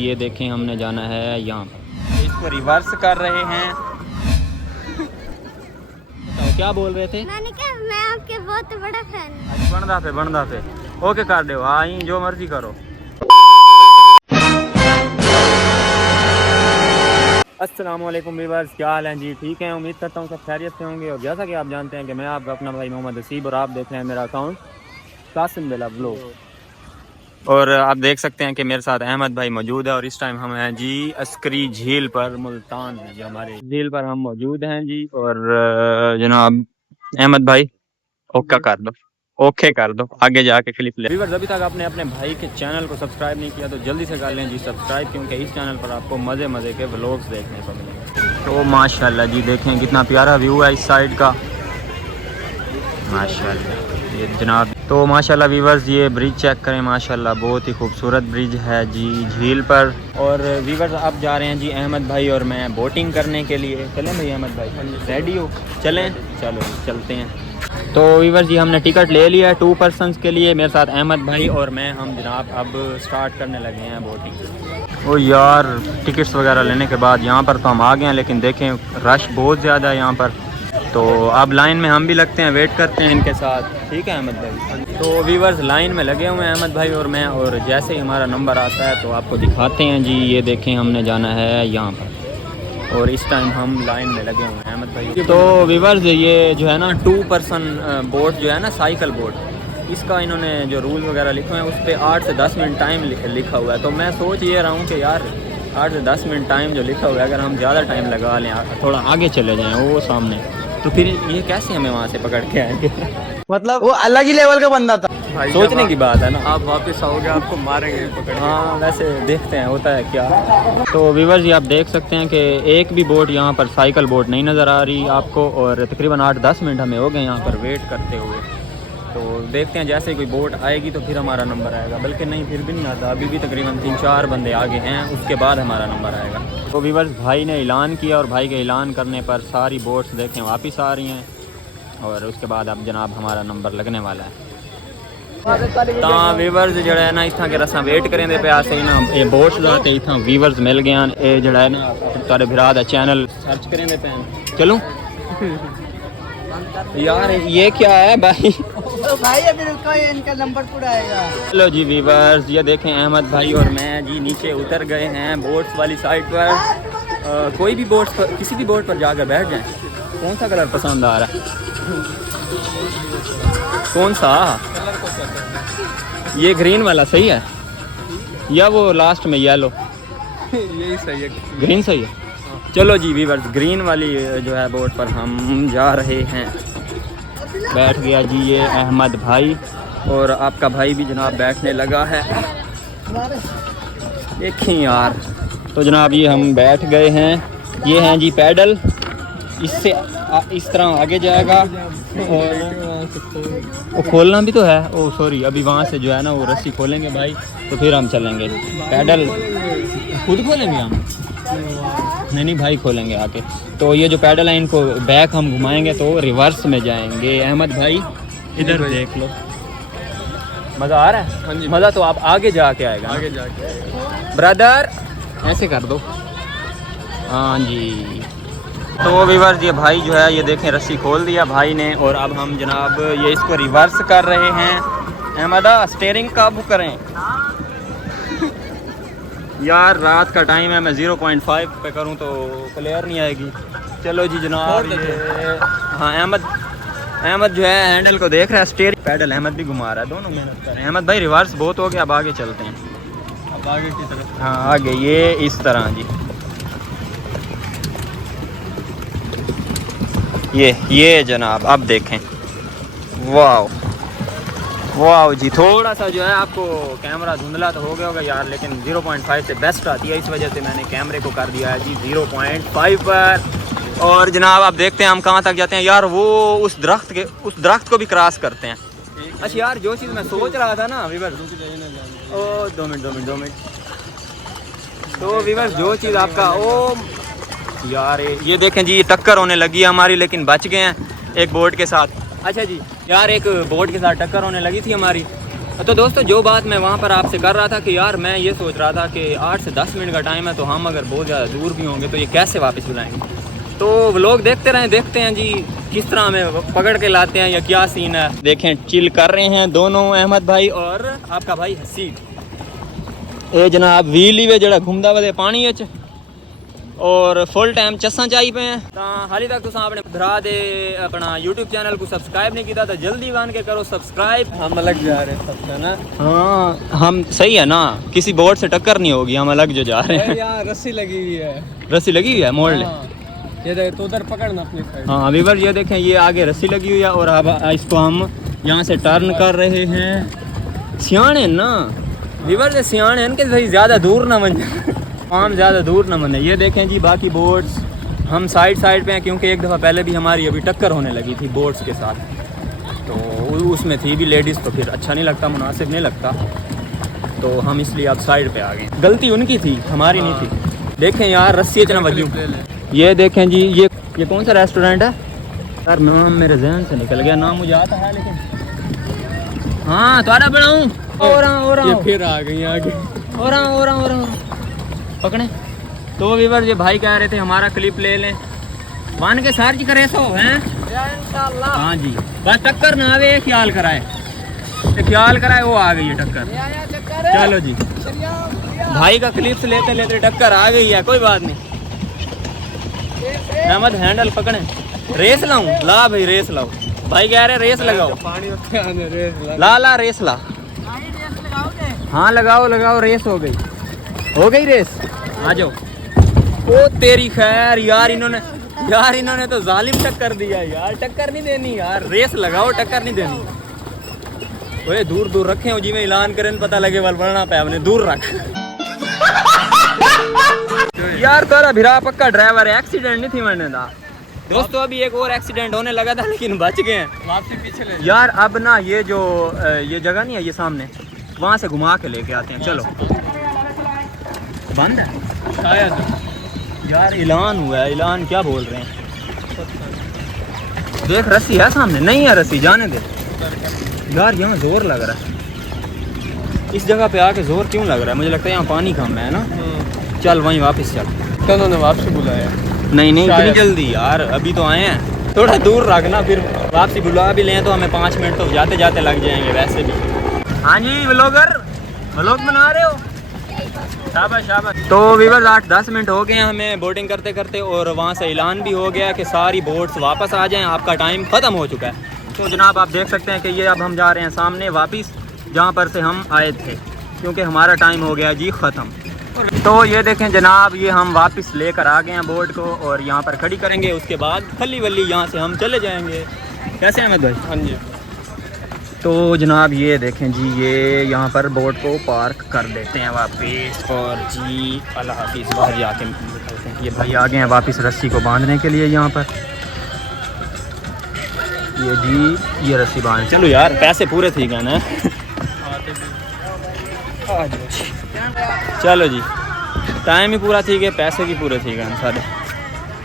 ये देखें हमने जाना है यहाँ पर, इसको रिवर्स कर रहे हैं। तो क्या बोल रहे थे? मैंने कहा मैं आपके बहुत बड़ा फैन हूँ। बनदा पे ओके कर दो, आई जो मर्जी करो। अस्सलाम वालेकुम व्यूअर्स, क्या हाल है जी? ठीक है, उम्मीद करता हूँ सब खैरियत से होंगे। और जैसा कि आप जानते हैं कि मैं आपका अपना भाई मोहम्मद हसीब और आप देख रहे हैं मेरा अकाउंट कासिम बेला ब्लॉग। और आप देख सकते हैं कि मेरे साथ अहमद भाई मौजूद है और इस टाइम हम हैं जी अस्करी झील पर, मुल्तान है जो हमारे झील पर हम मौजूद हैं जी। और जनाब अहमद भाई ओके कर दो, ओके कर दो, आगे जाके क्लिप ले। व्यूअर्स, अभी तक आपने अपने भाई के चैनल को सब्सक्राइब नहीं किया तो जल्दी से कर लें जी सब्सक्राइब, क्योंकि इस चैनल पर आपको मज़े मज़े के व्लॉग्स देखने को मिलेंगे। तो माशाल्लाह जी देखें कितना प्यारा व्यू है इस साइड का, माशाल्लाह ये जनाब। तो माशाल्लाह व्यूअर्स, ये ब्रिज चेक करें, माशाल्लाह बहुत ही खूबसूरत ब्रिज है जी झील पर। और व्यूअर्स, अब जा रहे हैं जी अहमद भाई और मैं बोटिंग करने के लिए। चलें भाई अहमद भाई, रेडी हो? चलें, चलो चलते हैं। तो व्यूअर्स जी हमने टिकट ले लिया है 2 पर्सनस के लिए, मेरे साथ अहमद भाई और मैं, हम जनाब अब स्टार्ट करने लगे हैं बोटिंग। ओ यार, टिकट्स वगैरह लेने के बाद यहाँ पर तो हम आ गए हैं, लेकिन देखें रश बहुत ज़्यादा है यहाँ पर। तो अब लाइन में हम भी लगते हैं, वेट करते हैं इनके साथ। ठीक है अहमद भाई? तो व्यूअर्स लाइन में लगे हुए हैं अहमद भाई और मैं, और जैसे ही हमारा नंबर आता है तो आपको दिखाते हैं जी। ये देखें हमने जाना है यहाँ पर और इस टाइम हम लाइन में लगे हुए हैं अहमद भाई। तो व्यूअर्स ये जो है ना 2 पर्सन बोट जो है ना, साइकिल बोट, इसका इन्होंने जो रूल वगैरह लिखे हैं उस पर 8 से 10 मिनट टाइम लिखा हुआ है। तो मैं सोच ये रहा हूँ कि यार 8 से 10 मिनट टाइम जो लिखा हुआ है, अगर हम ज़्यादा टाइम लगा लें, थोड़ा आगे चले जाएँ वो सामने, तो फिर ये कैसे हमें वहाँ से पकड़ के आएंगे? मतलब वो अलग ही लेवल का बंदा था। सोचने की बात है ना। आप वापस आओगे आपको मारेंगे पकड़ के। हाँ वैसे देखते हैं होता है क्या। तो व्यूअर्स ये आप देख सकते हैं कि एक भी बोट यहाँ पर, साइकिल बोट नहीं नज़र आ रही आपको, और तकरीबन 8-10 मिनट हमें हो गए यहाँ पर वेट करते हुए। तो देखते हैं जैसे कोई बोट आएगी तो फिर हमारा नंबर आएगा, बल्कि नहीं फिर भी नहीं आता, अभी भी तकरीबन 3-4 बंदे आगे हैं, उसके बाद हमारा नंबर आएगा। तो व्यूअर्स भाई ने ऐलान किया और भाई के ऐलान करने पर सारी बोट्स देखें वापस आ रही हैं, और उसके बाद अब जनाब हमारा नंबर लगने वाला है। ਤਾਂ ਵੀਵਰਸ ਜਿਹੜਾ ਹੈ ਨਾ ਇੱਥਾਂ ਕੇ ਰਸਾਂ ਵੇਟ ਕरेंदे पे आसे ना ये बोट्स दा ते इथां ਵੀਵਰਸ मिल गए हैं। ये ਜਿਹੜਾ है ना ਤੁਹਾਡੇ ਭਰਾ ਦਾ चैनल सर्च करेंदे पे हैं। चलो यार ये क्या है भाई? तो भाई अभी रुको, इनका नंबर पूरा आएगा। चलो जी व्यूअर्स, ये देखें अहमद भाई और मैं जी नीचे उतर गए हैं बोट्स वाली साइड पर। कोई भी बोट पर, किसी भी बोट पर जाकर बैठ जाएं। कौन सा कलर पसंद आ रहा है? कौन सा? ये ग्रीन वाला सही है या वो लास्ट में येलो? यही सही है, ग्रीन सही है। चलो जी व्यूअर्स, ग्रीन वाली जो है बोट पर हम जा रहे हैं। बैठ गया जी ये अहमद भाई, और आपका भाई भी जनाब बैठने लगा है। देखें यार, तो जनाब ये हम बैठ गए हैं। ये हैं जी पैडल, इससे इस तरह आगे जाएगा, और वो खोलना भी तो है। ओ सॉरी, अभी वहाँ से जो है ना वो रस्सी खोलेंगे भाई, तो फिर हम चलेंगे। पैडल खुद खोलेंगे हम? नहीं भाई खोलेंगे आके। तो ये जो पैडल है इनको बैक हम घुमाएंगे तो रिवर्स में जाएंगे। अहमद भाई इधर देख लो, मज़ा आ रहा है? हाँ जी, मज़ा तो आप आगे जाके आएगा, आगे जाके ब्रदर ऐसे कर दो। हाँ जी। तो व्यूअर्स ये भाई जो है ये देखें रस्सी खोल दिया भाई ने, और अब हम जनाब ये इसको रिवर्स कर रहे हैं। अहमदा स्टीयरिंग काबू करें। यार रात का टाइम है, मैं 0.5 पे करूं तो क्लियर नहीं आएगी। चलो जी जनाब ये, हाँ अहमद जो है हैंडल को देख रहा है, स्टीयरिंग पैडल अहमद भी घुमा रहा है, दोनों मेहनत कर रहे हैं। अहमद भाई रिवर्स बहुत हो गया, अब आगे चलते हैं। अब आगे की तरफ। हाँ आगे ये इस तरह जी, ये जनाब अब देखें। वाह वाह जी, थोड़ा सा जो है आपको कैमरा धुंधला तो हो गया होगा यार, लेकिन 0.5 से बेस्ट आती है, इस वजह से मैंने कैमरे को कर दिया है जी 0.5 पर। और जनाब आप देखते हैं हम कहाँ तक जाते हैं यार, वो उस दरख्त को भी क्रॉस करते हैं। अच्छा यार जो चीज़ मैं सोच रहा था ना वीवर, ओ 2 मिनट। तो वीवर जो चीज़ आपका ओ यार ये देखें जी, ये टक्कर होने लगी है हमारी, लेकिन बच गए हैं एक बोट के साथ। अच्छा जी यार, एक बोट के साथ टक्कर होने लगी थी हमारी, तो दोस्तों जो बात मैं वहाँ पर आपसे कर रहा था कि यार मैं ये सोच रहा था कि 8 से 10 मिनट का टाइम है, तो हम अगर बहुत ज़्यादा दूर भी होंगे तो ये कैसे वापस बुलाएंगे। तो व्लॉग देखते हैं जी किस तरह हमें पकड़ के लाते हैं या क्या सीन है। देखें चिल कर रहे हैं दोनों अहमद भाई और आपका भाई हसीब। ये जनाब व्हील ही वे जड़ा घूमदा वे पानी विच और फुल टाइम चस्सा चाही पे हैं। तो हाली तक तुम अपने भरा दे अपना यूट्यूब चैनल को सब्सक्राइब नहीं किया तो जल्दी बन के करो सब्सक्राइब। हम अलग जा रहे हैं सबसे ना। हाँ हम सही है ना, किसी बोर्ड से टक्कर नहीं होगी, हम अलग जो जा रहे हैं। यहाँ रस्सी लगी हुई है। रस्सी लगी हुई है, मोड़ ले। ये देख तो उधर पकड़ना अपनी साइड। हाँ वीवर ये देखें ये आगे रस्सी लगी हुई है और अब इसको हम यहाँ से टर्न कर रहे हैं। सियाने ना वीवर से सियाने इनके भाई ज़्यादा दूर ना बन जाए, आम ज़्यादा दूर ना बने। ये देखें जी बाकी बोट्स हम साइड पे हैं क्योंकि एक दफ़ा पहले भी हमारी अभी टक्कर होने लगी थी बोट्स के साथ, तो उसमें थी भी लेडीज़, तो फिर अच्छा नहीं लगता, मुनासिब नहीं लगता, तो हम इसलिए अब साइड पे आ गए। गलती उनकी थी, हमारी नहीं थी। देखें यार रस्सी इतना वजू। ये देखें जी ये कौन सा रेस्टोरेंट है यार, नाम मेरे जहन से निकल गया, नाम मुझे आता है लेकिन हाँ थोड़ा बनाऊँ और ये फिर आ गई आगे और पकड़े। तो वीवर ये भाई कह रहे थे हमारा क्लिप ले लें, मान के सार जी करे सो हैं। हाँ जी बस टक्कर ना आवे ख्याल कराए, वो आ गई है टक्कर। चलो जी भाई का क्लिप्स लेते लेते टक्कर आ गई है, कोई बात नहीं। अहमद हैंडल पकड़े, रेस लाऊं? ला भाई रेस लाओ, भाई कह रहे रेस लगाओ। ला रेस ला। हाँ लगाओ रेस हो गई रेस। आ जाओ। ओ तेरी खैर यार इन्होंने तो जालिम टक्कर दिया यार, टक्कर नहीं देनी यार, रेस लगाओ, टक्कर नहीं देनी। ओए दूर रखे हो जी में ऐलान करें पता लगे वाल बढ़ना पे हमने दूर रख। यार तेरा भिरा पक्का ड्राइवर है, एक्सीडेंट नहीं थी मरने का। दोस्तों अभी एक और एक्सीडेंट होने लगा था लेकिन बच गए हैं। वापसी पीछे ले यार अब ना ये जो ये जगह नहीं है ये सामने, वहाँ से घुमा के लेके आते हैं। चलो बंद है शायद यार, ऐलान हुआ है, ऐलान क्या बोल रहे हैं। देख रस्सी है सामने, नहीं है रस्सी, जाने दे यार। यहाँ जोर लग रहा है, इस जगह पे आके जोर क्यों लग रहा है? मुझे लगता है यहाँ पानी कम है ना। चल वहीं वापस चल। तो उन्होंने वापसी बुलाया। नहीं इतनी जल्दी यार, अभी तो आए हैं, थोड़ा दूर रखना, फिर वापसी बुला भी लें तो हमें 5 मिनट तो जाते जाते लग जाएंगे वैसे भी। हाँ जी व्लॉग बना रहे हो, शाबाश। तो वीवर 8-10 मिनट हो गए हैं हमें बोटिंग करते करते, और वहाँ से ऐलान भी हो गया कि सारी बोट्स वापस आ जाएं, आपका टाइम ख़त्म हो चुका है। तो जनाब आप देख सकते हैं कि ये अब हम जा रहे हैं सामने वापस जहाँ पर से हम आए थे, क्योंकि हमारा टाइम हो गया जी ख़त्म। तो ये देखें जनाब ये हम वापस लेकर आ गए हैं बोट को, और यहाँ पर खड़ी करेंगे, उसके बाद खली वली यहाँ से हम चले जाएंगे। कैसे अहमद भाई? हाँ जी। तो जनाब ये देखें जी ये यहाँ पर बोट को पार्क कर देते हैं वापस, और जी अल्लाह हाफिज़ बाहर जाके निकलते हैं। ये भाई आ गए हैं वापस रस्सी को बांधने के लिए यहाँ पर। ये जी ये रस्सी बांध, चलो यार पैसे पूरे थी गए ना। चलो जी टाइम ही पूरा थी गए, पैसे भी पूरे थी गए सारे।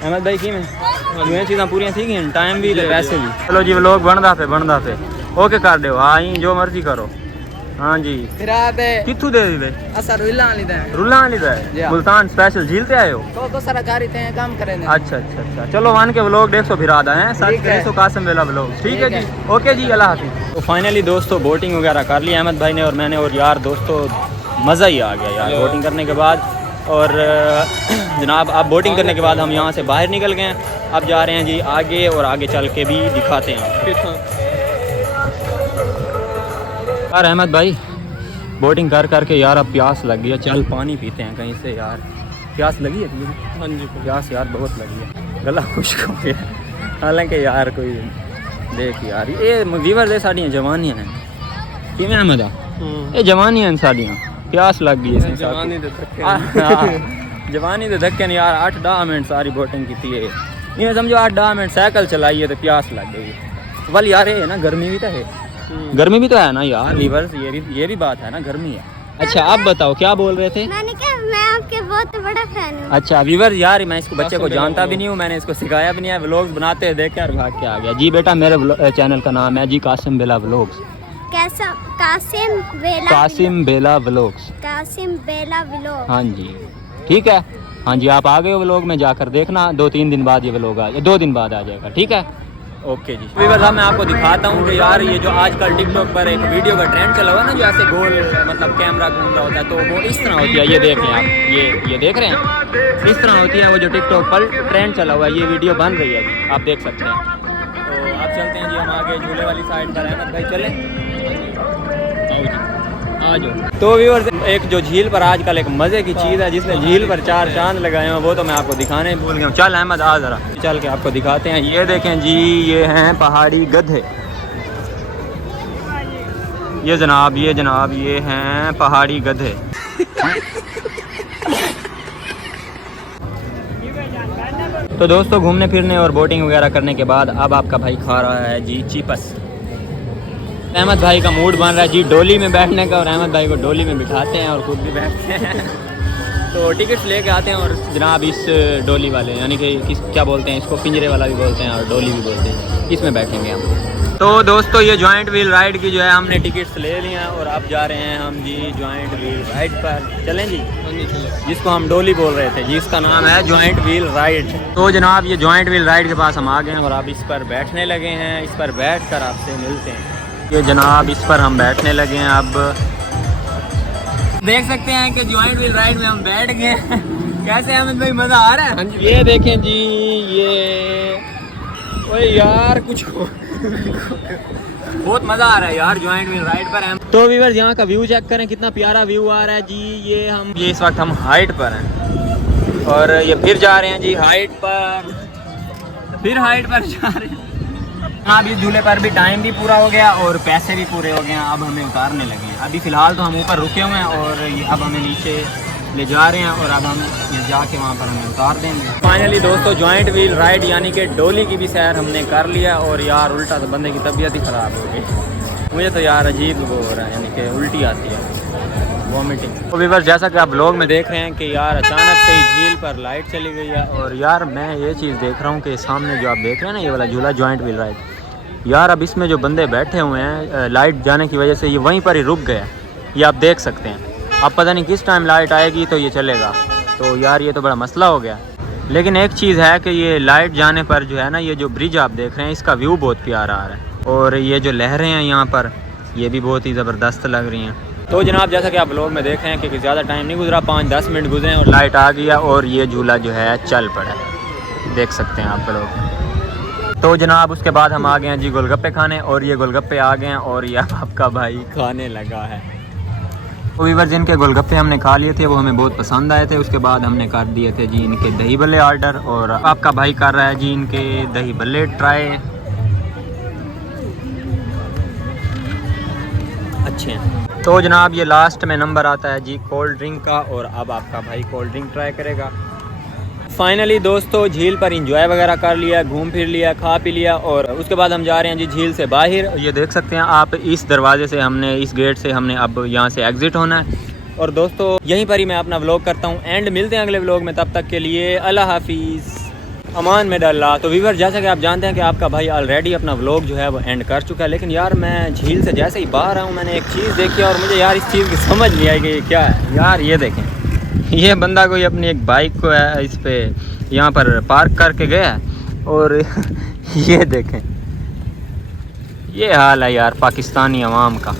अहमद भाई की में चीज़ा पूरी थी गई, टाइम भी पैसे भी। चलो जी लोग बनदा पे ओके कर दो। हाँ जो मर्जी करो। हाँ जी कितू दे दी रुला मुल्तान स्पेशल झील पे आए हो? तो सारा गाड़ी थे काम करें। अच्छा चलो वन के व्लॉग 150 फिर आदा है सर कासिम वेला व्लॉग। ठीक है जी, ओके जी, अल्लाह हाफिज़। तो फाइनली दोस्तों बोटिंग वगैरह कर ली अहमद भाई ने और मैंने, और यार दोस्तों मज़ा ही आ गया यार बोटिंग करने के बाद। और जनाब अब बोटिंग करने के बाद हम यहाँ से बाहर निकल गए हैं, अब जा रहे हैं जी आगे, और आगे चल के भी दिखाते हैं। यार अहमद भाई बोटिंग कर करके यार अब प्यास लग गई है, चल पानी पीते हैं कहीं से यार। प्यास लगी है तुझे? हाँ जी प्यास यार बहुत लगी है, गला खुश्क हो गया। हालांकि यार कोई देख यार ये वीवर दे साड़ियाँ जवानियाँ हैं कि मैं अहमद ये जवानियाँ हैं साड़ियाँ, प्यास लग गई है। जवानी तो धक्के नहीं यार, 8-10 मिनट सारी बोटिंग की थी, ये समझो 8-10 मिनट साइकिल चलाई है तो प्यास लग गई। वल यार ये है ना गर्मी भी तो है, गर्मी भी तो है ना यार लीवर, ये भी बात है ना, गर्मी है। अच्छा आप बताओ क्या बोल रहे थे? मैंने कहा मैं आपके बहुत बड़ा फैन हूँ। अच्छा वीवर यार मैं इसको बच्चे को जानता भी नहीं हूँ, मैंने इसको सिखाया भी नहीं है, व्लॉग्स बनाते देख कर भाग के आ गया। जी बेटा मेरे चैनल का नाम है जी कासिम बेला व्लॉग्स। कासिम बेला कासिम बेला व्लॉग्स। कासिम बेला व्लॉग। हाँ जी ठीक है। हाँ जी आप आ गए हो व्लॉग में, जाकर देखना 2-3 दिन बाद ये व्लॉग आ 2 दिन बाद आ जाएगा, ठीक है। ओके जी। अभी बस मैं आपको दिखाता हूँ कि यार ये जो आजकल टिकटॉक पर एक वीडियो का ट्रेंड चला हुआ है ना, जो ऐसे गोल मतलब कैमरा घूम रहा होता है, तो वो इस तरह होती है। ये देख रहे हैं आप, ये देख रहे हैं, इस तरह होती है वो जो टिकटॉक पर ट्रेंड चला हुआ है। ये वीडियो बन रही है अभी, आप देख सकते हैं। तो आप चलते हैं जी, हम आगे झूले वाली साइड पर अहमद भाई चले आ जाओ। तो व्यूअर्स एक जो झील पर आजकल एक मज़े की चीज़ है जिसने झील पर 4 चांद लगाए हैं, वो तो मैं आपको दिखाने भूल गया हूँ। चल अहमद आ ज़रा, चल के आपको दिखाते हैं। ये देखें जी, ये हैं पहाड़ी गधे। ये जनाब ये हैं पहाड़ी गधे। तो दोस्तों घूमने फिरने और बोटिंग वगैरह करने के बाद अब आपका भाई खा रहा है जी चिप्स। अहमद भाई का मूड बन रहा है जी डोली में बैठने का, और अहमद भाई को डोली में बिठाते हैं और खुद भी बैठते हैं। तो टिकट्स लेके आते हैं और जनाब इस डोली वाले यानी कि क्या बोलते हैं इसको, पिंजरे वाला भी बोलते हैं और डोली भी बोलते हैं, इसमें बैठेंगे हम। तो दोस्तों ये जॉइंट व्हील राइड की जो है हमने टिकट्स ले लिए हैं और अब जा रहे हैं हम जी जॉइंट व्हील राइड पर। चलें जी, जिसको हम डोली बोल रहे थे, जिसका नाम है जॉइंट व्हील राइड। तो जनाब ये जॉइंट व्हील राइड के पास हम आ गए हैं और अब इस पर बैठने लगे हैं। इस पर बैठ कर आपसे मिलते हैं। ये जनाब इस पर हम बैठने लगे हैं। अब देख सकते हैं कि जॉइंट व्हील राइड में हम बैठ गए हैं। कैसे अहमद भाई मज़ा आ रहा है? ये देखें जी, ये ओए यार कुछ बहुत मज़ा आ रहा है यार जॉइंट व्हील राइड पर हम। तो व्यूअर्स यहाँ का व्यू चेक करें, कितना प्यारा व्यू आ रहा है जी। ये इस वक्त हम हाइट पर हैं और ये फिर जा रहे हैं जी हाइट पर, फिर हाइट पर जा रहे हैं। अब इस झूले पर भी टाइम भी पूरा हो गया और पैसे भी पूरे हो गए हैं। अब हमें उतारने लगे हैं। अभी फ़िलहाल तो हम ऊपर रुके हुए हैं और अब हमें नीचे ले जा रहे हैं और अब हम ये जाके वहाँ पर हमें उतार देंगे। फाइनली दोस्तों जॉइंट व्हील राइड यानी कि डोली की भी सैर हमने कर लिया और यार उल्टा तो बंदे की तबीयत ही ख़राब हो गई। मुझे तो यार अजीब वो हो रहा है, यानी कि उल्टी आती है, वॉमिटिंग। तो व्यूअर्स जैसा कि आप व्लॉग में देख रहे हैं कि यार अचानक से ही झील पर लाइट चली गई है और यार मैं ये चीज़ देख रहा हूँ कि सामने जो आप देख रहे हैं ना ये वाला झूला जॉइंट व्हील राइड, यार अब इसमें जो बंदे बैठे हुए हैं लाइट जाने की वजह से ये वहीं पर ही रुक गया। ये आप देख सकते हैं। अब पता नहीं किस टाइम लाइट आएगी तो ये चलेगा। तो यार ये तो बड़ा मसला हो गया। लेकिन एक चीज़ है कि ये लाइट जाने पर जो है ना, ये जो ब्रिज आप देख रहे हैं इसका व्यू बहुत प्यारा आ रहा है और ये जो लहरें हैं यहाँ पर ये भी बहुत ही ज़बरदस्त लग रही हैं। तो जनाब जैसा कि आप लोग में देख रहे हैं कि ज़्यादा टाइम नहीं गुजरा, 5-10 मिनट गुजरे और लाइट आ गया और ये झूला जो है चल पड़ा, देख सकते हैं आप लोग। तो जनाब उसके बाद हम आ गए हैं जी गोलगप्पे खाने और ये गोलगप्पे आ गए हैं और ये आपका भाई खाने लगा है। तो वीवर जिनके गोलगप्पे हमने खा लिए थे वो हमें बहुत पसंद आए थे। उसके बाद हमने कर दिए थे जी इनके दही भल्ले ऑर्डर और आपका भाई कर रहा है जी इनके दही भल्ले ट्राई। अच्छे हैं। तो जनाब ये लास्ट में नंबर आता है जी कोल्ड ड्रिंक का और अब आपका भाई कोल्ड ड्रिंक ट्राई करेगा। फाइनली दोस्तों झील पर इंजॉय वगैरह कर लिया, घूम फिर लिया, खा पी लिया और उसके बाद हम जा रहे हैं जी झील से बाहर। ये देख सकते हैं आप, इस दरवाजे से हमने, इस गेट से हमने अब यहाँ से एग्ज़िट होना है। और दोस्तों यहीं पर ही मैं अपना व्लॉग करता हूँ एंड मिलते हैं अगले व्लॉग में। तब तक के लिए अल्लाह हाफिज़, अमान में डल्ला। तो व्यूअर जैसा कि आप जानते हैं कि आपका भाई ऑलरेडी अपना व्लॉग जो है वो एंड कर चुका है, लेकिन यार मैं झील से जैसे ही बाहर आऊँ मैंने एक चीज़ देखी और मुझे यार इस चीज़ की समझ नहीं आई कि ये क्या है। यार ये देखें, ये बंदा कोई अपनी एक बाइक को है इस पे यहाँ पर पार्क करके गया और ये देखें, ये हाल है यार पाकिस्तानी अवाम का।